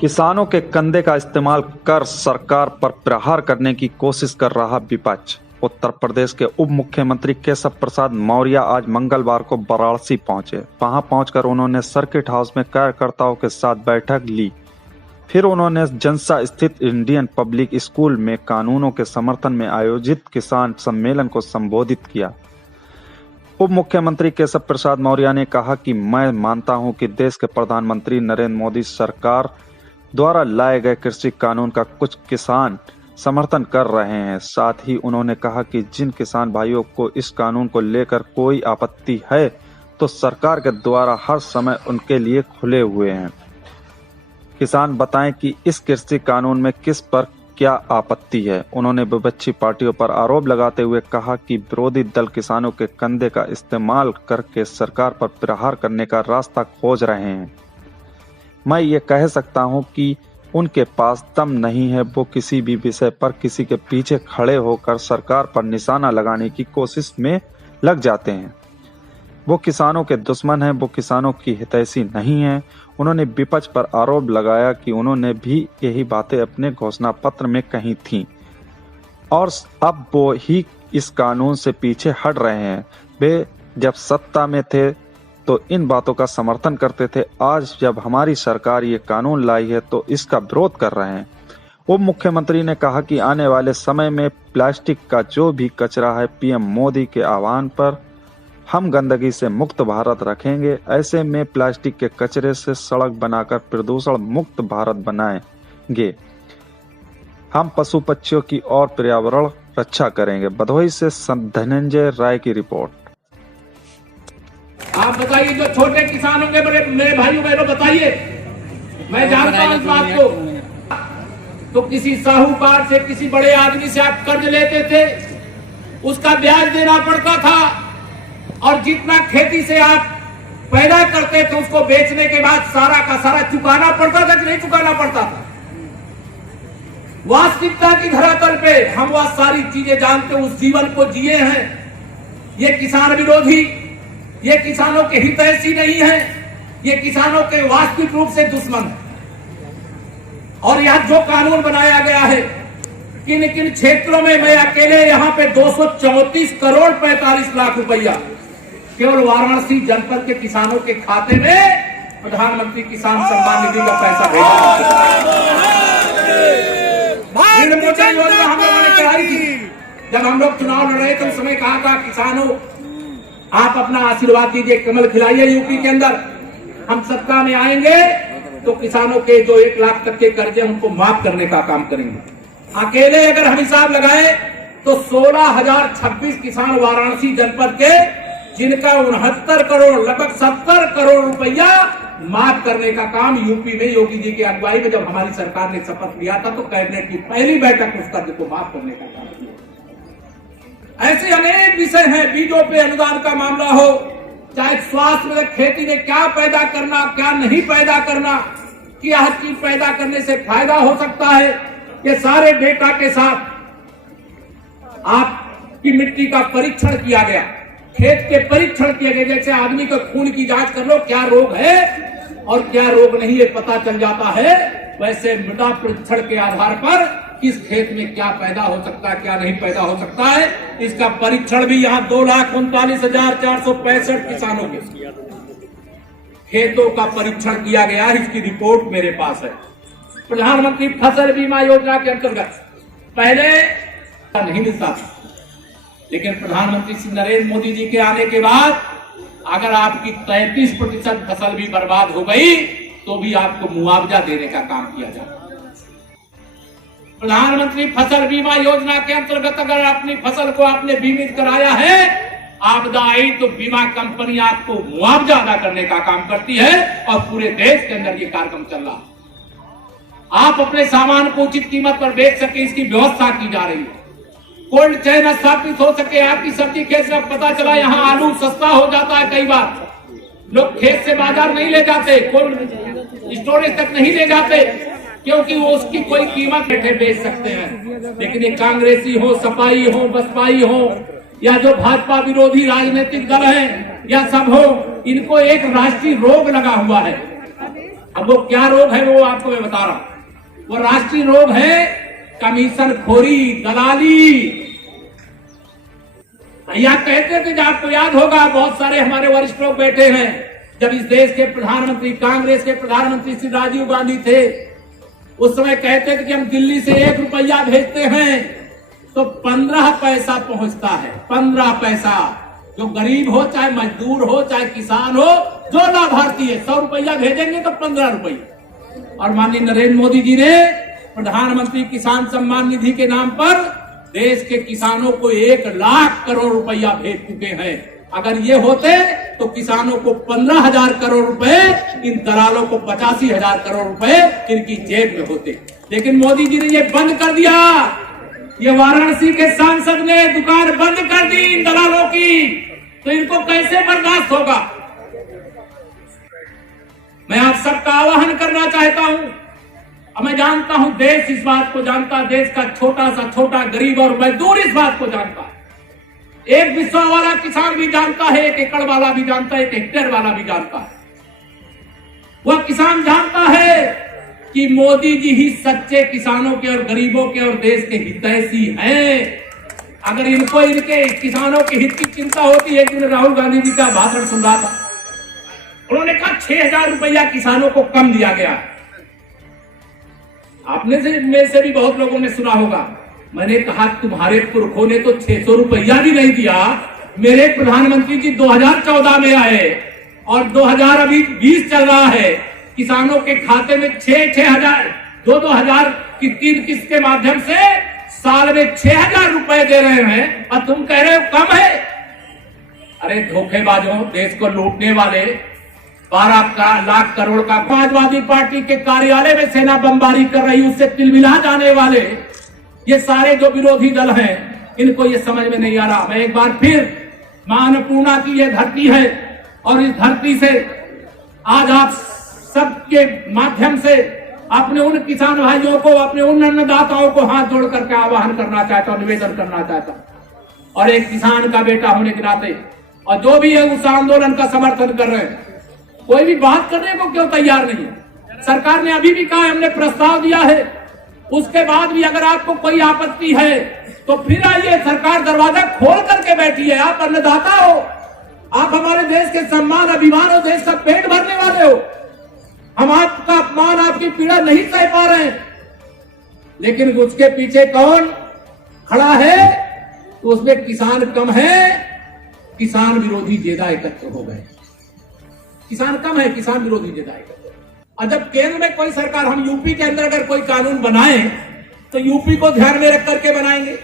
किसानों के कंधे का इस्तेमाल कर सरकार पर प्रहार करने की कोशिश कर रहा विपक्ष। उत्तर प्रदेश के उप मुख्यमंत्री केशव प्रसाद मौर्य आज मंगलवार को वाराणसी पहुंचे। वहां पहुंचकर उन्होंने सर्किट हाउस में कार्यकर्ताओं के साथ बैठक ली। फिर उन्होंने जनसा स्थित इंडियन पब्लिक स्कूल में कानूनों के समर्थन में आयोजित किसान सम्मेलन को संबोधित किया। उप मुख्यमंत्री केशव प्रसाद मौर्य ने कहा कि मैं मानता हूं कि देश के प्रधानमंत्री नरेंद्र मोदी सरकार द्वारा लाए गए कृषि कानून का कुछ किसान समर्थन कर रहे हैं। साथ ही उन्होंने कहा कि जिन किसान भाइयों को इस कानून को लेकर कोई आपत्ति है तो सरकार के द्वारा हर समय उनके लिए खुले हुए हैं। किसान बताएं कि इस कृषि कानून में किस पर क्या आपत्ति है। उन्होंने विपक्षी पार्टियों पर आरोप लगाते हुए कहा कि विरोधी दल किसानों के कंधे का इस्तेमाल करके सरकार पर प्रहार करने का रास्ता खोज रहे हैं। मैं ये कह सकता हूं कि उनके पास दम नहीं है। वो किसी भी विषय पर किसी के पीछे खड़े होकर सरकार पर निशाना लगाने की कोशिश में लग जाते हैं। वो किसानों के दुश्मन हैं, वो किसानों की हितैषी नहीं है। उन्होंने विपक्ष पर आरोप लगाया कि उन्होंने भी यही बातें अपने घोषणा पत्र में कही थीं और अब वो ही इस कानून से पीछे हट रहे हैं। वे जब सत्ता में थे तो इन बातों का समर्थन करते थे। आज जब हमारी सरकार ये कानून लाई है तो इसका विरोध कर रहे हैं। उप मुख्यमंत्री ने कहा कि आने वाले समय में प्लास्टिक का जो भी कचरा है, पीएम मोदी के आह्वान पर हम गंदगी से मुक्त भारत रखेंगे। ऐसे में प्लास्टिक के कचरे से सड़क बनाकर प्रदूषण मुक्त भारत बनाएंगे। हम पशु पक्षियों की और पर्यावरण रक्षा करेंगे। भदोही से धनंजय राय की रिपोर्ट। आप बताइए, जो छोटे किसान होंगे, मेरे भाइयों बहनों बताइए, मैं जानता हूं इस बात को। तो किसी साहूकार से, किसी बड़े आदमी से आप कर्ज लेते थे, उसका ब्याज देना पड़ता था और जितना खेती से आप पैदा करते थे उसको बेचने के बाद सारा का सारा चुकाना पड़ता था कि नहीं चुकाना पड़ता था। वास्तविकता की धरातल पे हम वह सारी चीजें जानते, उस जीवन को जिए हैं। ये किसान विरोधी, ये किसानों के हितैषी नहीं है, ये किसानों के वास्तविक रूप से दुश्मन है। और यह जो कानून बनाया गया है, किन किन क्षेत्रों में, मैं अकेले यहाँ पे 234 करोड़ 45 लाख रुपया केवल वाराणसी जनपद के किसानों के खाते में प्रधानमंत्री किसान सम्मान निधि का पैसा भेजा। योजना हम लोगों ने चलाई थी। जब हम लोग चुनाव लड़ रहे थे उस समय कहा था, किसानों आप अपना आशीर्वाद दीजिए, कमल खिलाइए यूपी के अंदर, हम सत्ता में आएंगे तो किसानों के जो 1 लाख तक के कर्जे उनको माफ करने का काम करेंगे। अकेले अगर हम हिसाब लगाए तो 16,026 किसान वाराणसी जनपद के, जिनका 69 करोड़ लगभग 70 करोड़ रुपया माफ करने का काम यूपी में योगी जी की अगुवाई में जब हमारी सरकार ने शपथ लिया था तो कैबिनेट की पहली बैठक में उस कर्ज को माफ करने का काम किया। ऐसे अनेक विषय हैं, बीजों पे अनुदान का मामला हो, चाहे स्वास्थ्य में, खेती में क्या पैदा करना, क्या नहीं पैदा करना, क्या हर चीज पैदा करने से फायदा हो सकता है, ये सारे डेटा के साथ आपकी मिट्टी का परीक्षण किया गया, खेत के परीक्षण किए गए। जैसे आदमी को खून की जांच कर लो, क्या रोग है और क्या रोग नहीं है पता चल जाता है, वैसे मृदा परीक्षण के आधार पर किस खेत में क्या पैदा हो सकता है, क्या नहीं पैदा हो सकता है, इसका परीक्षण भी यहाँ 2,39,465 किसानों के खेतों का परीक्षण किया गया है। इसकी रिपोर्ट मेरे पास है। प्रधानमंत्री फसल बीमा योजना के अंतर्गत पहले नहीं मिलता था, लेकिन प्रधानमंत्री श्री नरेंद्र मोदी जी के आने के बाद अगर आपकी 33% फसल भी बर्बाद हो गई तो भी आपको मुआवजा देने का काम किया जाता है। प्रधानमंत्री फसल बीमा योजना के अंतर्गत अगर अपनी फसल को आपने बीमित कराया है, आपदा आई तो बीमा कंपनी आपको मुआवजा अदा करने का काम करती है और पूरे देश के अंदर ये कार्यक्रम चल रहा है। आप अपने सामान को उचित कीमत पर बेच सके, इसकी व्यवस्था की जा रही है। कोल्ड चेन स्थापित हो सके। आपकी सब्जी खेत में पता चला यहाँ आलू सस्ता हो जाता है, कई बार लोग खेत से बाजार नहीं ले जाते, कोल्ड स्टोरेज तक नहीं ले जाते क्योंकि वो उसकी कोई कीमत बैठे बेच सकते हैं। लेकिन ये कांग्रेसी हो, सपाई हो, बसपाई हो या जो भाजपा विरोधी राजनीतिक दल हैं या सब हो, इनको एक राष्ट्रीय रोग लगा हुआ है। अब वो क्या रोग है वो आपको मैं बता रहा हूं। वो राष्ट्रीय रोग है कमीशन खोरी, दलाली। भैया कहते थे, जब आपको याद होगा, बहुत सारे हमारे वरिष्ठ लोग बैठे हैं, जब इस देश के प्रधानमंत्री, कांग्रेस के प्रधानमंत्री श्री राजीव गांधी थे, उस समय कहते थे कि हम दिल्ली से 1 रुपया भेजते हैं तो 15 पैसा पहुंचता है। 15 पैसा। जो गरीब हो, चाहे मजदूर हो, चाहे किसान हो, जो लाभार्थी है, 100 रुपया भेजेंगे तो 15 रुपये। और माननीय नरेंद्र मोदी जी ने प्रधानमंत्री किसान सम्मान निधि के नाम पर देश के किसानों को 1 लाख करोड़ रुपया भेज चुके हैं। अगर ये होते तो किसानों को 15,000 करोड़ रुपए, इन दलालों को 85,000 करोड़ रुपए इनकी जेब में होते। लेकिन मोदी जी ने ये बंद कर दिया। ये वाराणसी के सांसद ने दुकान बंद कर दी इन दलालों की, तो इनको कैसे बर्दाश्त होगा। मैं आप सबका आह्वान करना चाहता हूं, और मैं जानता हूं देश इस बात को जानता, देश का छोटा सा छोटा गरीब और मजदूर इस बात को जानता है। एक बिस्वा वाला किसान भी जानता है, 1 एकड़ वाला भी जानता है, 1 हेक्टेयर वाला भी जानता है। वह किसान जानता है कि मोदी जी ही सच्चे किसानों के और गरीबों के और देश के हितैषी हैं। अगर इनको इनके किसानों के हित की चिंता होती है। कि राहुल गांधी जी का भाषण सुन रहा था, उन्होंने कहा 6,000 रुपया किसानों को कम दिया गया। आपने में से भी बहुत लोगों ने सुना होगा। मैंने कहा तुम्हारे पुरखों ने तो 600 रुपया भी नहीं दिया। मेरे प्रधानमंत्री जी 2014 में आए और 2020 चल रहा है। किसानों के खाते में 6,000, 2,000 की 3 किस्त के माध्यम से साल में 6,000 रुपए दे रहे हैं, और तुम कह रहे हो कम है। अरे धोखेबाजों, देश को लूटने वाले, 12 लाख करोड़ का समाजवादी पार्टी के कार्यालय में सेना बमबारी कर रही, उससे तिलमिला जाने वाले ये सारे जो विरोधी दल हैं, इनको ये समझ में नहीं आ रहा। मैं एक बार फिर, मां अन्नपूर्णा की ये धरती है, और इस धरती से आज आप सबके माध्यम से अपने उन किसान भाइयों को, अपने उन अन्नदाताओं को हाथ जोड़ करके आह्वान करना चाहता हूं, निवेदन करना चाहता हूं। और एक किसान का बेटा होने के नाते, और जो भी है उस आंदोलन का समर्थन कर रहे हैं, कोई भी बात करने को क्यों तैयार नहीं है। सरकार ने अभी भी कहा, हमने प्रस्ताव दिया है, उसके बाद भी अगर आपको कोई आपत्ति है तो फिर आइए, सरकार दरवाजा खोल करके बैठी है। आप अन्नदाता हो, आप हमारे देश के सम्मान, अभिमान हो, देश का पेट भरने वाले हो। हम आपका अपमान, आपकी पीड़ा नहीं सह पा रहे हैं, लेकिन उसके पीछे कौन खड़ा है? तो उसमें किसान कम है, किसान विरोधी ज्यादा एकत्र हो गए। किसान कम है, किसान विरोधी ज्यादा एकत्र। और जब केंद्र में कोई सरकार, हम यूपी के अंदर अगर कोई कानून बनाए तो यूपी को ध्यान में रख करके बनाएंगे।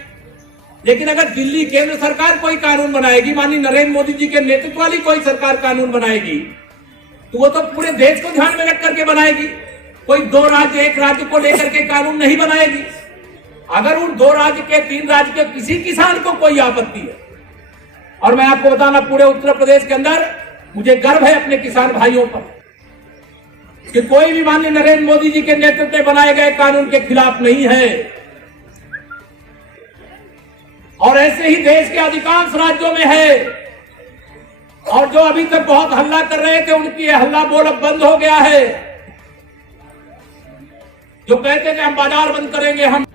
लेकिन अगर दिल्ली केंद्र सरकार कोई कानून बनाएगी, माननीय नरेंद्र मोदी जी के नेतृत्व वाली कोई सरकार कानून बनाएगी, तो वो तो पूरे देश को ध्यान में रख करके बनाएगी। कोई 2 राज्य 1 राज्य को लेकर के कानून नहीं बनाएगी। अगर उन 2 राज्य के, 3 राज्य के किसी किसान को कोई आपत्ति है, और मैं आपको बताना, पूरे उत्तर प्रदेश के अंदर मुझे गर्व है अपने किसान भाइयों पर कि कोई भी माननीय नरेंद्र मोदी जी के नेतृत्व में बनाए गए कानून के खिलाफ नहीं है। और ऐसे ही देश के अधिकांश राज्यों में है। और जो अभी तक बहुत हल्ला कर रहे थे, उनकी हल्ला बोल अब बंद हो गया है। जो कहते थे हम बाजार बंद करेंगे, हम